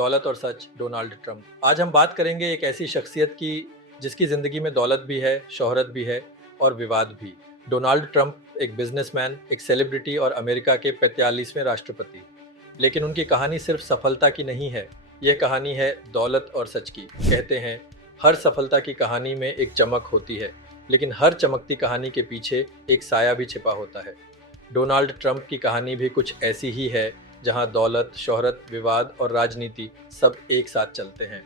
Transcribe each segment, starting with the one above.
दौलत और सच, Donald Trump. आज हम बात करेंगे एक ऐसी शख्सियत की जिसकी ज़िंदगी में दौलत भी है, शोहरत भी है और विवाद भी। डोनाल्ड ट्रंप एक बिजनेसमैन, एक सेलिब्रिटी और अमेरिका के 45वें राष्ट्रपति। लेकिन उनकी कहानी सिर्फ सफलता की नहीं है, यह कहानी है दौलत और सच की। कहते हैं हर सफलता की कहानी में एक चमक होती है, लेकिन हर चमकती कहानी के पीछे एक साया भी छिपा होता है। डोनाल्ड ट्रंप की कहानी भी कुछ ऐसी ही है, जहां दौलत, शोहरत, विवाद और राजनीति सब एक साथ चलते हैं।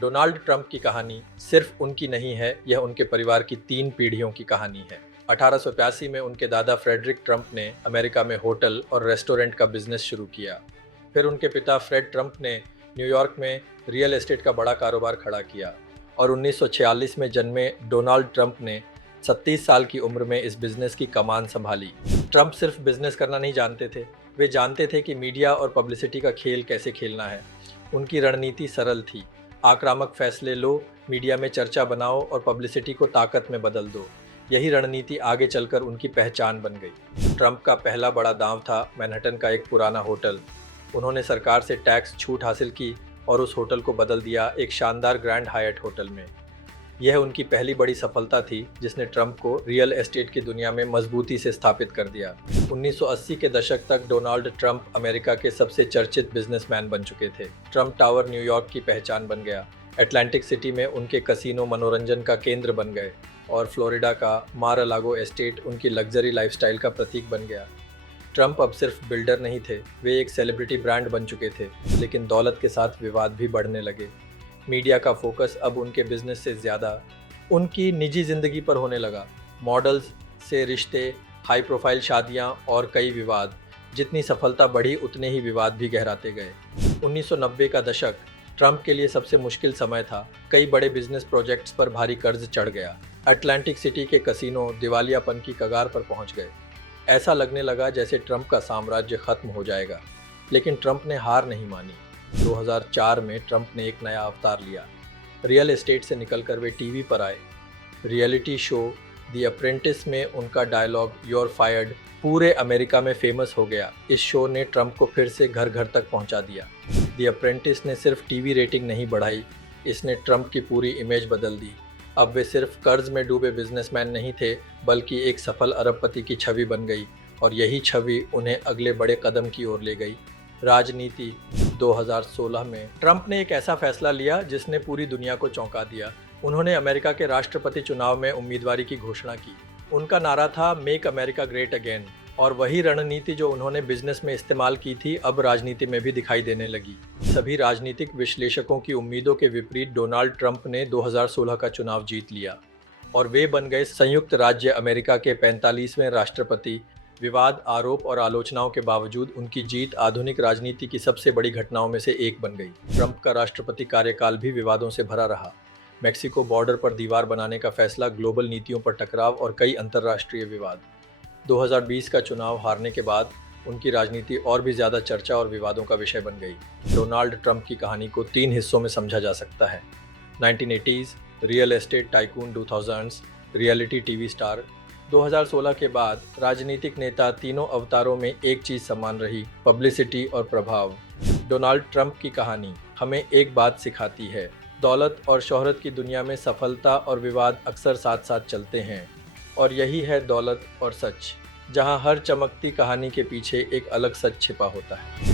डोनाल्ड ट्रंप की कहानी सिर्फ उनकी नहीं है, यह उनके परिवार की 3 पीढ़ियों की कहानी है। 1885 में उनके दादा फ्रेडरिक ट्रंप ने अमेरिका में होटल और रेस्टोरेंट का बिजनेस शुरू किया। फिर उनके पिता फ्रेड ट्रंप ने न्यूयॉर्क में रियल एस्टेट का बड़ा कारोबार खड़ा किया और 1946 में जन्मे डोनाल्ड ट्रंप ने 37 साल की उम्र में इस बिजनेस की कमान संभाली। ट्रंप सिर्फ बिजनेस करना नहीं जानते थे, वे जानते थे कि मीडिया और पब्लिसिटी का खेल कैसे खेलना है। उनकी रणनीति सरल थी, आक्रामक फैसले लो, मीडिया में चर्चा बनाओ और पब्लिसिटी को ताकत में बदल दो। यही रणनीति आगे चलकर उनकी पहचान बन गई। ट्रंप का पहला बड़ा दांव था मैनहट्टन का एक पुराना होटल। उन्होंने सरकार से टैक्स छूट हासिल की और उस होटल को बदल दिया एक शानदार ग्रैंड हायट होटल में। यह उनकी पहली बड़ी सफलता थी, जिसने ट्रंप को रियल एस्टेट की दुनिया में मजबूती से स्थापित कर दिया। 1980 के दशक तक डोनाल्ड ट्रंप अमेरिका के सबसे चर्चित बिजनेसमैन बन चुके थे। ट्रंप टावर न्यूयॉर्क की पहचान बन गया, अटलांटिक सिटी में उनके कसिनो मनोरंजन का केंद्र बन गए और फ्लोरिडा का मार-अ-लागो एस्टेट उनकी लग्जरी लाइफस्टाइल का प्रतीक बन गया। ट्रंप अब सिर्फ बिल्डर नहीं थे, वे एक सेलिब्रिटी ब्रांड बन चुके थे। लेकिन दौलत के साथ विवाद भी बढ़ने लगे। मीडिया का फोकस अब उनके बिजनेस से ज़्यादा उनकी निजी ज़िंदगी पर होने लगा। मॉडल्स से रिश्ते, हाई प्रोफाइल शादियां और कई विवाद। जितनी सफलता बढ़ी उतने ही विवाद भी गहराते गए। 1990 का दशक ट्रंप के लिए सबसे मुश्किल समय था। कई बड़े बिजनेस प्रोजेक्ट्स पर भारी कर्ज चढ़ गया। अटलांटिक सिटी के कसिनो दिवालियापन की कगार पर पहुंच गए। ऐसा लगने लगा जैसे ट्रंप का साम्राज्य खत्म हो जाएगा। लेकिन ट्रंप ने हार नहीं मानी। 2004 में ट्रंप ने एक नया अवतार लिया। रियल एस्टेट से निकलकर वे टीवी पर आए। रियलिटी शो द अप्रेंटिस में उनका डायलॉग "यूर फायर्ड" पूरे अमेरिका में फेमस हो गया। इस शो ने ट्रंप को फिर से घर घर तक पहुंचा दिया। द अप्रेंटिस ने सिर्फ टीवी रेटिंग नहीं बढ़ाई, इसने ट्रंप की पूरी इमेज बदल दी। अब वे सिर्फ कर्ज में डूबे बिजनेसमैन नहीं थे, बल्कि एक सफल अरबपति की छवि बन गई और यही छवि उन्हें अगले बड़े कदम की ओर ले गई। राजनीति 2016 में ट्रंप ने एक ऐसा फैसला लिया जिसने पूरी दुनिया को चौंका दिया। उन्होंने अमेरिका के राष्ट्रपति चुनाव में उम्मीदवारी की घोषणा की। उनका नारा था "मेक अमेरिका ग्रेट अगेन", और वही रणनीति जो उन्होंने बिजनेस में इस्तेमाल की थी अब राजनीति में भी दिखाई देने लगी। सभी राजनीतिक विश्लेषकों की उम्मीदों के विपरीत डोनाल्ड ट्रंप ने 2016 का चुनाव जीत लिया और वे बन गए संयुक्त राज्य अमेरिका के 45वें राष्ट्रपति। विवाद, आरोप और आलोचनाओं के बावजूद उनकी जीत आधुनिक राजनीति की सबसे बड़ी घटनाओं में से एक बन गई। ट्रंप का राष्ट्रपति कार्यकाल भी विवादों से भरा रहा। मेक्सिको बॉर्डर पर दीवार बनाने का फैसला, ग्लोबल नीतियों पर टकराव और कई अंतर्राष्ट्रीय विवाद। 2020 का चुनाव हारने के बाद उनकी राजनीति और भी ज़्यादा चर्चा और विवादों का विषय बन गई। डोनाल्ड ट्रंप की कहानी को 3 हिस्सों में समझा जा सकता है। 1980s real estate tycoon, 2000s reality TV star. 2016 के बाद राजनीतिक नेता। तीनों अवतारों में एक चीज़ समान रही, पब्लिसिटी और प्रभाव। डोनाल्ड ट्रंप की कहानी हमें एक बात सिखाती है, दौलत और शोहरत की दुनिया में सफलता और विवाद अक्सर साथ साथ चलते हैं। और यही है दौलत और सच, जहां हर चमकती कहानी के पीछे एक अलग सच छिपा होता है।